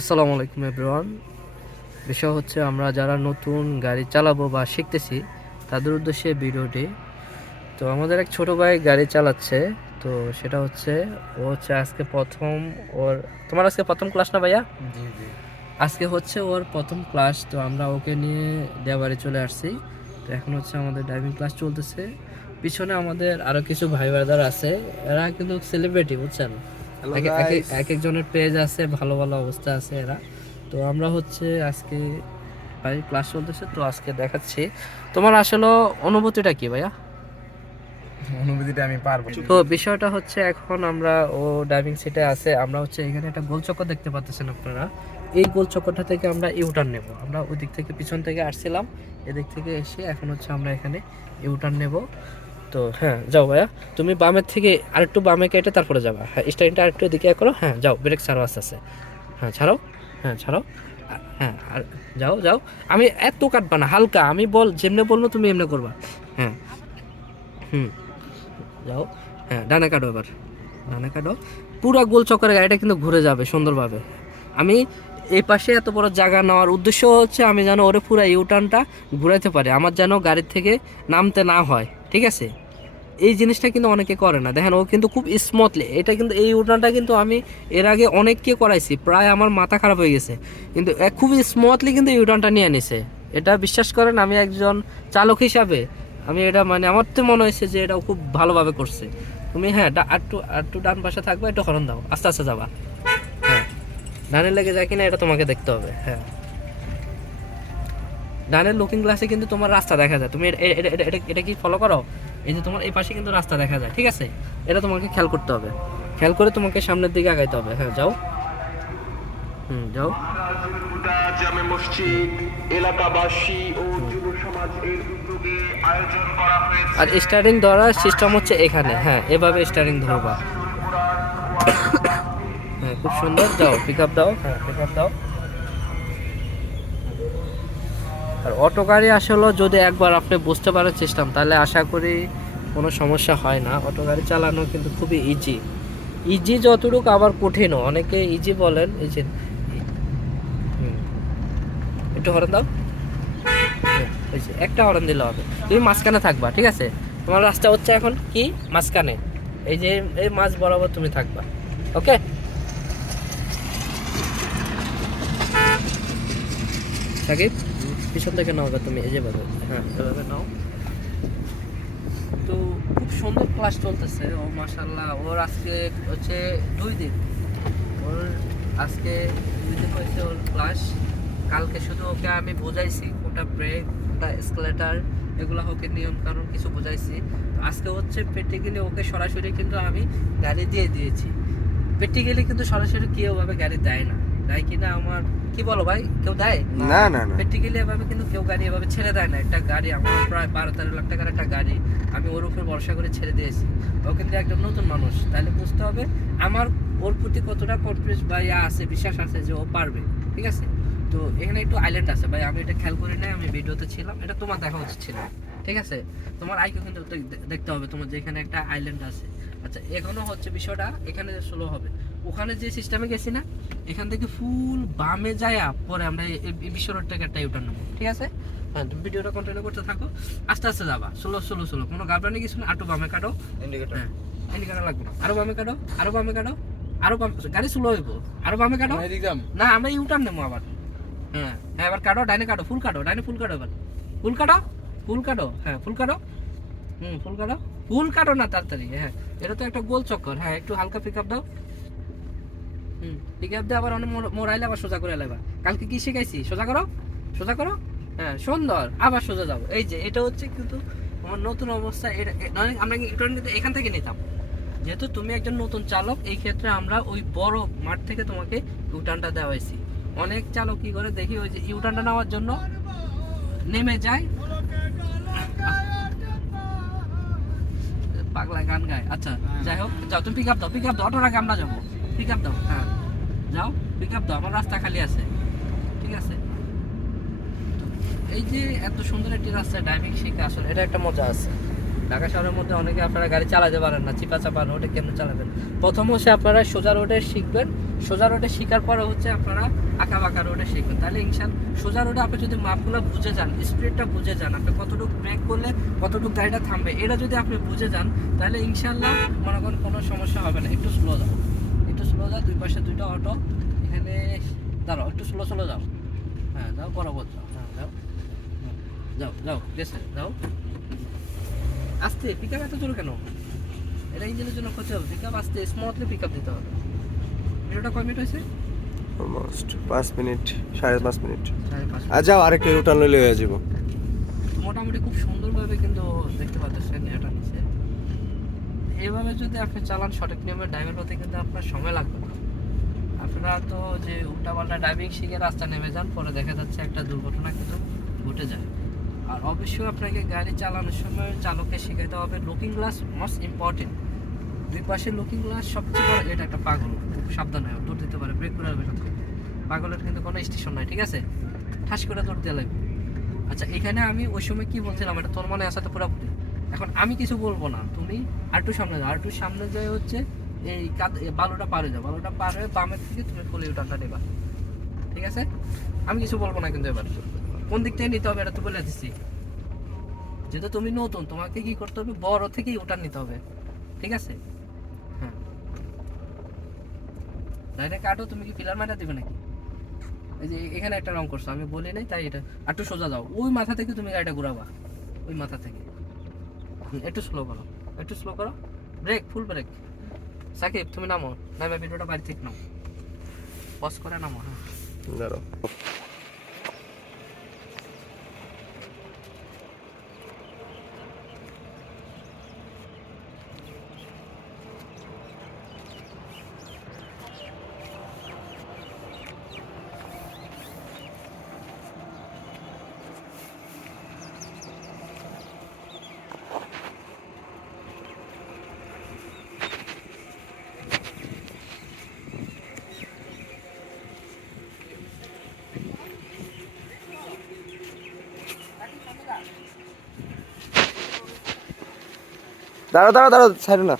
আসসালামু আলাইকুম এভরিওয়ান। বিষয় হচ্ছে আমরা যারা নতুন গাড়ি চালাবো বা শিখতেছি তাদের উদ্দেশ্যে ভিডিওটি। তো আমাদের এক ছোট ভাই গাড়ি চালাচ্ছে। তো সেটা হচ্ছে ও হচ্ছে আজকে প্রথম ওর তোমার আজকে প্রথম ক্লাস না ভাইয়া? জি জি। আজকে হচ্ছে ওর প্রথম ক্লাস। তো আমরা ওকে নিয়ে দেওয়ারে চলে আসছি। তো এখন হচ্ছে আমাদের ড্রাইভিং ক্লাস চলতেছে। পিছনে আমাদের আরো কিছু ভাই ব্রাদার আছে, এরা কিন্তু সেলিব্রিটি বুঝছেন। হ্যালো এক এক গাইস। এক একজনের পেজ আছে, ভালো ভালো অবস্থা আছে এরা। তো আমরা হচ্ছে আজকে ভাই ক্লাস চলতেছে, তো আজকে দেখাচ্ছি। তোমার আসলে অনুভূতিটা কি ভাইয়া? অনুভূতিটা আমি পারবো। তো বিষয়টা হচ্ছে এখন আমরা ও ড্রাইভিং সিটে আছে, আমরা হচ্ছে এখানে একটা গোল চক্কর দেখতে পাচ্ছেন আপনারা। এই গোল চক্করটা থেকে আমরা ইউটার্ন নেব। আমরা ওই দিক থেকে পিছন থেকে আসছিলাম, এদিক থেকে এসে এখন হচ্ছে আমরা এখানে ইউটার্ন নেব। তো হ্যাঁ যাও ভাইয়া, তুমি বামের থেকে আরেকটু বামে কেটে তারপরে যাবা। হ্যাঁ, স্টারিংটা আরেকটু এদিকে করো। হ্যাঁ যাও, ব্রেক ছাড়ো আস্তে আস্তে। হ্যাঁ ছাড়ো, হ্যাঁ ছাড়ো। হ্যাঁ আর যাও যাও। আমি এত কাটবা না, হালকা। আমি যেমনে বলবো তুমি এমনি করবা। হ্যাঁ, হুম, যাও। হ্যাঁ ডানে কাটো এবার, ডানে কাটো। পুরো গোল চক্করে গাড়িটা কিন্তু ঘুরে যাবে সুন্দরভাবে। আমি এই পাশে এত বড় জায়গা নেওয়ার উদ্দেশ্য হচ্ছে আমি যেন ওরে পুরো ইউটার্নটা ঘুরাইতে পারি, আমার যেন গাড়ির থেকে নামতে না হয়, ঠিক আছে? এই জিনিসটা কিন্তু অনেকে করে না, দেখেন ও কিন্তু খুব স্মুথলি এটা কিন্তু এই উড়ানটা কিন্তু আমি এর আগে অনেককে করাইছি, প্রায় আমার মাথা খারাপ হয়ে গেছে, কিন্তু খুব স্মুথলি কিন্তু এই উড়ানটা নিয়ে নিছে। এটা বিশ্বাস করেন, আমি একজন চালক হিসাবে আমি এটা মানে আমার তো মনে হয়েছে যে এটা খুব ভালোভাবে করছে। তুমি হ্যাঁ একটু একটু ডান পাশে থাকবে, একটু হরন দাও, আস্তে আস্তে যাবা। হ্যাঁ, ডানে লেগে যায় কিনা এটা তোমাকে দেখতে হবে। হ্যাঁ, ডানের লুকিং গ্লাসে কিন্তু তোমার রাস্তা দেখা যায়, তুমি এটা কি ফলো করো? এই যে তোমার এই পাশে কিন্তু রাস্তা দেখা যায়, ঠিক আছে? এটা তোমাকে খেয়াল করতে হবে, খেয়াল করে তোমাকে সামনের দিকে আগাইতে হবে। হ্যাঁ যাও, যাও। জামে মসজিদ এলাকাবাসী ও যুব সমাজ এর উদ্যোগে আয়োজন করা হয়েছে। আর স্টারিং ধরার সিস্টেম হচ্ছে এখানে, হ্যাঁ এভাবে স্টারিং ধরবা। হ্যাঁ খুব সুন্দর, যাও পিক আপ দাও। হ্যাঁ পিক আপ দাও। আর অটো গাড়ি আসলে যদি একবার আপনি বুঝতে পারার চেষ্টা তাহলে আশা করি কোনো সমস্যা হয় না। অটো গাড়ি চালানো কিন্তু খুবই ইজি, ইজি যতটুকু আবার কঠিনও। অনেকে ইজি বলেন, এই যে একটু হরেন দাও। এই যে একটা হরেন দিলে হবে, তুমি মাঝখানে থাকবা, ঠিক আছে? তোমার রাস্তা হচ্ছে এখন কি মাঝখানে, এই যে এই মাঝ বরাবর তুমি থাকবা, ওকে? সাকিব পিছন থেকে নাও তুমি, এই যে ভাবে, হ্যাঁ এভাবে নাও। তো খুব সুন্দর ক্লাস চলতেছে। ও মাশাআল্লাহ, ওর আজকে হচ্ছে 2 দিন। ওর আজকে 2 দিন হয়েছে ওর ক্লাস। কালকে শুধু ওকে আমি বোঝাইছি কোনটা ব্রেক, কোনটা এসকেলেটার, এগুলো ওকে নিয়ম কানুন কিছু বোঝাইছি। আজকে হচ্ছে প্র্যাকটিক্যালি ওকে সরাসরি কিন্তু আমি গাড়ি দিয়ে দিয়েছি। প্র্যাকটিক্যালি কিন্তু সরাসরি কেউ ভাবে গাড়ি দেয় না, দেয় কিনা আমার কি বলো ভাই, কেউ দেয় না না না। প্র্যাকটিক্যালি এভাবে কিন্তু কেউ গাড়ি এভাবে ছেড়ে দেয় না। একটা গাড়ি আমার প্রায় 12-13 লাখ টাকার একটা গাড়ি আমি ওর উপর ভরসা করে ছেড়ে দিয়েছি। ও কিন্তু একজন নতুন মানুষ, তাহলে বুঝতে হবে আমার ওর প্রতি কতটা কনফিডেন্স বা আছে, বিশ্বাস আছে যে ও পারবে, ঠিক আছে? তো এখানে একটু আইল্যান্ড আছে ভাই, আমি এটা খেয়াল করি না, আমি ভিডিওতে ছিলাম, এটা তোমার দেখা উচিত ছিল, ঠিক আছে? তোমার আইকিউ কিন্তু দেখতে হবে তোমার যে এখানে একটা আইল্যান্ড আছে। আচ্ছা এখনো হচ্ছে বিষয়টা এখানে স্লো হবে। ওখানে যে সিস্টেমে গেছি না, এখান থেকে ফুল বামে যায়া পরে আমরা এই বিশ্ব রোড থেকে একটা ইউটার্ন নেবো, ঠিক আছে? হ্যাঁ তুমি ভিডিওটা কন্টিনিউ করতে থাকো, আস্তে আস্তে যাবা, স্লো স্লো স্লো, কোনো গাবড়ানি কিছু না। আরো বামে কাটো, ইন্ডিকেটর। হ্যাঁ ইন্ডিকেটর লাগবে না, আরো বামে কাটো, আরো বামে কাটো, আরো বামে, গাড়ি স্লো হইব, আরো বামে কাটো। এক্সাম। না আমরা ইউটার্ন নেবো আবার। হ্যাঁ হ্যাঁ এবার কাটো, ডাইনে কাটো, ফুল কাটো, ডাইনে ফুল কাটো, এবার ফুল কাটো, ফুল কাটো, হ্যাঁ ফুল কাটো, ফুল কাটো, ফুল কাটো না তাড়াতাড়ি। হ্যাঁ এটা তো একটা গোল চক্কর। হ্যাঁ একটু হালকা পিক আপ দাও। পিক আপ দিয়ে আবার অনেক মোড়াইলে আবার সোজা করে এলাবা। কালকে কি শিখাইছি? সোজা করো, সোজা করো। হ্যাঁ সুন্দর, আবার সোজা যাবো। এই যে এটা হচ্ছে কিন্তু আমার নতুন অবস্থা। এটা আমরা কিন্তু এখান থেকে নিতাম, যেহেতু তুমি একজন নতুন চালক, এই ক্ষেত্রে আমরা ওই বড় মাঠ থেকে তোমাকে ইউটার্নটা দেওয়া হয়েছি। অনেক চালক কি করে দেখি ওই যে ইউটার্নটা নেওয়ার জন্য নেমে যায়, পাগলা গান গায়। আচ্ছা যাই হোক, যাও তুমি পিক আপ দাও, পিক আপ দাও, অটোর আগে আমরা যাবো, পিক আপ দাও। হ্যাঁ যাও পিক আপ দাও, আমার রাস্তা খালি আছে, ঠিক আছে? এই যে এত সুন্দর একটি রাস্তায় ড্রাইভিং শিখে আসলে এটা একটা মজা আছে। ঢাকা শহরের মধ্যে অনেকে আপনারা গাড়ি চালাতে পারেন না, চিপা চাপা রোডে কেমন চালাবেন। প্রথম হচ্ছে আপনারা সোজা রোডে শিখবেন, সোজা রোডে শেখার পরে হচ্ছে আপনারা আঁকা বাঁকা রোডে শিখবেন। তাহলে সোজা রোডে আপনি যদি মাপগুলো বুঝে যান, স্পিডটা বুঝে যান, আপনি কতটুকু ব্রেক করলে কতটুকু গাড়িটা থামবে, এটা যদি আপনি বুঝে যান তাহলে ইনশাল্লাহ মনে করেন কোনো সমস্যা হবে না। একটু স্লো যাও, একটু স্লো যাও, দুই পাশে দুইটা অটো, এখানে দাঁড়াও, একটু স্লো স্লো যাও। হ্যাঁ যাও, বরাবর যাও, হ্যাঁ যাও, যাও যাও, গেছে, যাও আস্তে। পিক আপ এত জোর কেন? এটা ইঞ্জিনের জন্য ক্ষতি হবে। পিক আপ আস্তে, স্মুথলি পিক আপ দিতে হবে। ভিডিওটা কয় মিনিট হয়েছে? Almost 5 minute, 5.5 minute. 5.5। আর যাও আরেকটু ইউটার্ন লইলে হয়ে যাব। মোটামুটি খুব সুন্দরভাবে কিন্তু দেখতে পাচ্ছেন এটা নিচে। এইভাবে যদি আপনি চালান সঠিক নিয়মে, ড্রাইভার হতে কিন্তু আপনার সময় লাগবে না। আপনারা তো যে উল্টাপাল্টা ড্রাইভিং শিখে রাস্তা নেমে যান, পরে দেখা যাচ্ছে একটা দুর্ঘটনা কিন্তু ঘটে যায়। আর অবশ্যই আপনাকে গাড়ি চালানোর সময় চালককে শেখাতে হবে লুকিং গ্লাস মোস্ট ইম্পর্টেন্ট। দুই পাশে লুকিং গ্লাস সবচেয়ে বড়। এটা একটা পাগল, খুব সাবধান হয়, দৌড় দিতে পারে, ব্রেক করে বেরোতে হবে। পাগলের কিন্তু কোনো স্টেশন নাই, ঠিক আছে? ঠাস করে দৌড় দিয়ে লাগবে। আচ্ছা, এখানে আমি ওই সময় কি বলছিলাম এটা তোর মনে আছে তো পুরোপুরি। এখন আমি কিছু বলবো না, তুমি আরটু সামনে যাও, আরটু সামনে যাই হচ্ছে এই বালুটা পার হয়ে যাও, বালুটা পার হয়ে বামের থেকে তুমি ফুল ইউটার্নটা নেবা, ঠিক আছে? আমি কিছু বলবো না কিন্তু এবার কোন দিক থেকে নিতে হবে এটা তো বলে দিচ্ছি। যেহেতু তুমি নতুন, তোমাকে কি করতে হবে, বড় থেকেই ইউটার্ন নিতে হবে, ঠিক আছে? হ্যাঁ, লাইনে কাটো। তুমি কি পিলার মারা দিবে নাকি? এই যে এখানে একটা রং করছো, আমি বলি নাই তাই। এটা একটু সোজা যাও, ওই মাথা থেকে তুমি গাড়িটা ঘুরাবা, ওই মাথা থেকে। একটু স্লো করো, একটু স্লো করো, ব্রেক, ফুল ব্রেক। সাকিব তুমি নামো, নামে ভিডিওটা বাড়ি থেকে নাও, পজ করে নামো। হ্যাঁ, দাঁড়াও। দাঁড়াও দাঁড়াও দাঁড়াও, ছাড়ো না।